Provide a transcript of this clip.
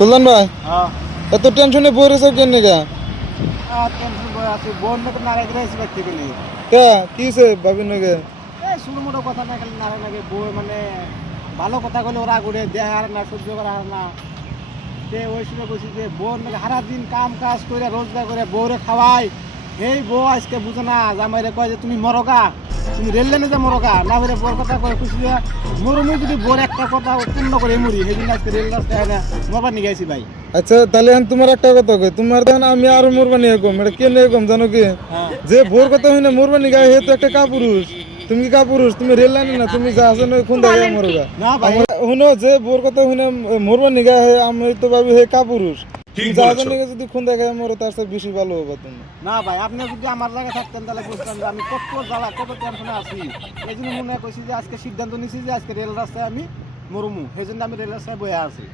সুলতান ভাই হ্যাঁ এত টেনশনে বই রয়েছে কেন গা? টেনশন করে আছি বোন নাকি নারে গেছি বাচ্চা গেলি কে কি হয়েছে ভাবি নাকি? এই শুরু মোটো কথা না খালি নারে নাকি বই মানে ভালো কথা বলে ওরা ঘুরে দেয় আর না সহ্য করা আর না তে ওই সময় কইছি যে বোন নাকি সারা দিন কাম কাজ করে রোজগার করে বউরে খাওয়াই এই বউ আজকে বুঝো না জামাইরে কয় যে তুমি মরগা তুমি রেল লাইনে যে মরগা না বলে বউর কথা কয় খুশি যে মরমু যদি বউর একটা কথা পূর্ণ করে মরি সেই দিন আজকে রেল রাস্তায় না মরবার নিয়ে গেছি ভাই। আচ্ছা তাহলে এখন তোমার একটা কথা কই, তোমার তখন আমি আর মোরবানি কম, এটা কে নিয়ে কম জানো কি? হ্যাঁ যে ভোর কথা হইনা মোরবানি গায়ে হে তো একটা কাপুরুষ। তুমি কি কাপুরুষ? তুমি রেল লাইনে না, তুমি যা আছো না খুন দেখা মরগা। না ভাই শুনো যে ভোর কথা হইনা মোরবানি গায়ে হে আমি তো ভাবি হে কাপুরুষ। তুমি যা আছো নাকি যদি খুন দেখা মরো তার চেয়ে বেশি ভালো হবে তুমি। না ভাই আপনি যদি আমার জায়গায় থাকতেন তাহলে বুঝতেন যে আমি কত জ্বালা কত টেনশনে আছি। এই জন্য মনে হয় কইছি যে আজকে সিদ্ধান্ত নিছি যে আজকে রেল রাস্তায় আমি মরমু, সেই জন্য আমি রেল রাস্তায় বয়ে আছি।